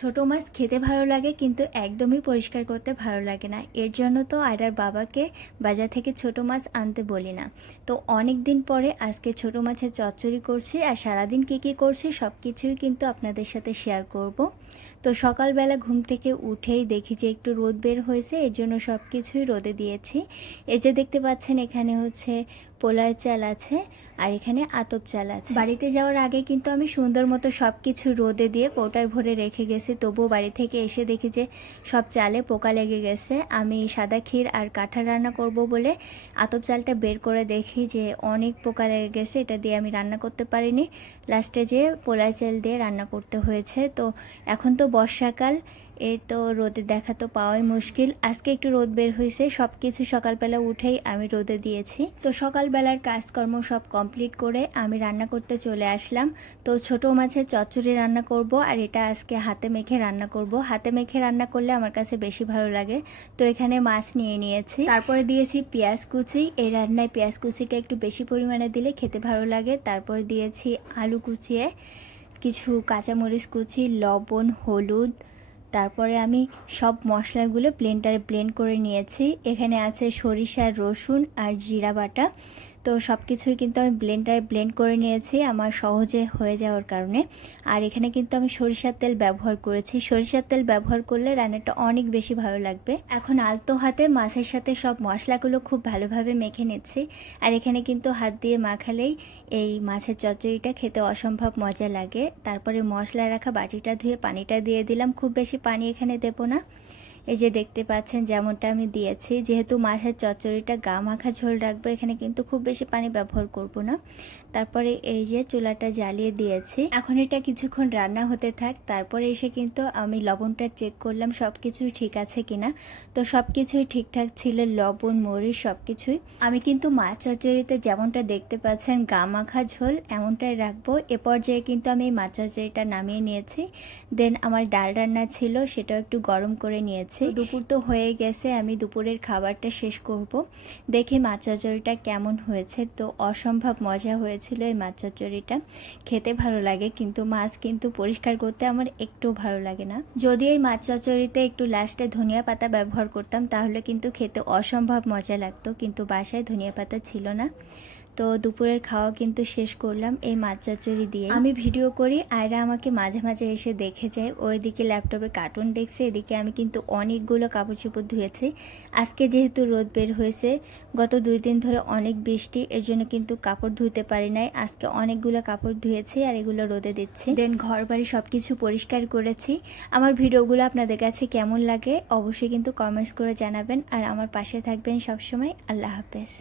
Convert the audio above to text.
ছোট মাছ খেতে ভালো লাগে কিন্তু একদমই পরিষ্কার করতে ভালো লাগে না। এর জন্য তো আয়রার বাবাকে বাজার থেকে ছোট মাছ আনতে বলি না। তো অনেক দিন পরে আজকে ছোট মাছের চচ্চড়ি করছি, আর সারাদিন কী কী করছি সব কিছুই কিন্তু আপনাদের সাথে শেয়ার করব। তো সকালবেলা ঘুম থেকে উঠেই দেখি যে একটু রোদ বের হয়েছে, এর জন্য সব কিছুই রোদে দিয়েছি। এই যে দেখতে পাচ্ছেন এখানে হচ্ছে পোলাও চাল আছে, আর এখানে আতপ চাল আছে। বাড়িতে যাওয়ার আগে কিন্তু আমি সুন্দর মতো সব কিছু রোদে দিয়ে কৌটায় ভরে রেখে গেছি, তবুও বাড়ি থেকে এসে দেখি যে সব চালে পোকা লেগে গেছে। আমি সাদা ক্ষীর আর কাঁঠাল রান্না করব বলে আতপ চালটা বের করে দেখি যে অনেক পোকা লেগে গেছে, এটা দিয়ে আমি রান্না করতে পারিনি। লাস্টে যে পোলাও চাল দিয়ে রান্না করতে হয়েছে। তো এখন তো বর্ষাকাল, এই তো রোদে দেখা তো পাওয়াই মুশকিল। আজকে একটু রোদ বের হয়েছে, সব কিছু সকালবেলা উঠেই আমি রোদে দিয়েছি। তো সকালবেলার কাজকর্ম সব কমপ্লিট করে আমি রান্না করতে চলে আসলাম। তো ছোট মাছের চচ্চড়ি রান্না করব, আর এটা আজকে হাতে মেখে রান্না করব। হাতে মেখে রান্না করলে আমার কাছে বেশি ভালো লাগে। তো এখানে মাছ নিয়ে নিয়েছি, তারপরে দিয়েছি পেঁয়াজ কুচি। এই রান্নায় পেঁয়াজ কুচিটা একটু বেশি পরিমাণে দিলে খেতে ভালো লাগে। তারপরে দিয়েছি আলু কুচিয়ে, কিছু কাঁচামরিচ কুচি, লবণ, হলুদ। তারপরে আমি সব মশলাগুলো ব্লেন্ডারে ব্লেন্ড করে নিয়েছি। এখানে আছে সরিষা, রসুন আর জিরা বাটা। তো সব কিছুই কিন্তু আমি ব্লেন্ডারে ব্লেন্ড করে নিয়েছি আমার সহজে হয়ে যাওয়ার কারণে। আর এখানে কিন্তু আমি সরিষার তেল ব্যবহার করেছি। সরিষার তেল ব্যবহার করলে রান্নাটা অনেক বেশি ভালো লাগবে। এখন আলতো হাতে মাছের সাথে সব মশলাগুলো খুব ভালোভাবে মেখে নিচ্ছি। আর এখানে কিন্তু হাত দিয়ে মাখালেই এই মাছের চচ্চড়িটা খেতে অসম্ভব মজা লাগে। তারপরে মশলা রাখা বাটিটা ধুয়ে পানিটা দিয়ে দিলাম, খুব বেশি পানি এখানে দেবো না। এই যে দেখতে পাচ্ছেন যেমনটা আমি দিয়েছি, যেহেতু মাছের চচ্চড়িটা গা মাখা ঝোল রাখবো, এখানে কিন্তু খুব বেশি পানি ব্যবহার করব না। তারপরে এই যে চুলাটা জ্বালিয়ে দিয়েছি, এখন এটা কিছুক্ষণ রান্না হতে থাক। তারপরে এসে কিন্তু আমি লবণটা চেক করলাম সব কিছুই ঠিক আছে কিনা। তো সব কিছুই ঠিকঠাক ছিল, লবণ, মরিচ সব কিছুই। আমি কিন্তু মাছ চচ্চড়িতে যেমনটা দেখতে পাচ্ছেন গা মাখা ঝোল এমনটাই রাখবো। এ পর্যায়ে কিন্তু আমি মাছ চচ্চড়িটা নামিয়ে নিয়েছি। দেন আমার ডাল রান্না ছিল, সেটাও একটু গরম করে নিয়েছি। দুপুর তো হয়ে গেছে, আমি দুপুরের খাবারটা শেষ করব। দেখি মাছ চচ্চড়িটা কেমন হয়েছে। তো অসম্ভব মজা হয়েছিল এই মাছ চচ্চড়িটা, খেতে ভালো লাগে, কিন্তু মাছ কিন্তু পরিষ্কার করতে আমার একটু ভালো লাগে না। যদি এই মাছ চচ্চড়িতে একটু লাস্টে ধনিয়া পাতা ব্যবহার করতাম তাহলে কিন্তু খেতে অসম্ভব মজা লাগতো, কিন্তু বাসায় ধনিয়া পাতা ছিল না। তো দুপুরের খাওয়া কিন্তু শেষ করলাম এই মাছ চচ্চড়ি দিয়ে। আমি ভিডিও করি, আয়রা আমাকে মাঝে মাঝে এসে দেখে যায়। ওইদিকে ল্যাপটপে কার্টুন দেখছে, এদিকে আমি কিন্তু অনেকগুলো কাপড় চোপড় ধুয়েছি। আজকে যেহেতু রোদ বের হয়েছে, গত 2 দিন ধরে অনেক বৃষ্টি, এর জন্য কিন্তু কাপড় ধুতে পারি নাই। আজকে অনেকগুলো কাপড় ধুয়েছি আর এগুলো রোদে দিচ্ছি। দেন ঘর বাড়ি সব কিছু পরিষ্কার করেছি। আমার ভিডিওগুলো আপনাদের কাছে কেমন লাগে অবশ্যই কিন্তু কমেন্টস করে জানাবেন, আর আমার পাশে থাকবেন সবসময়। আল্লাহ হাফেজ।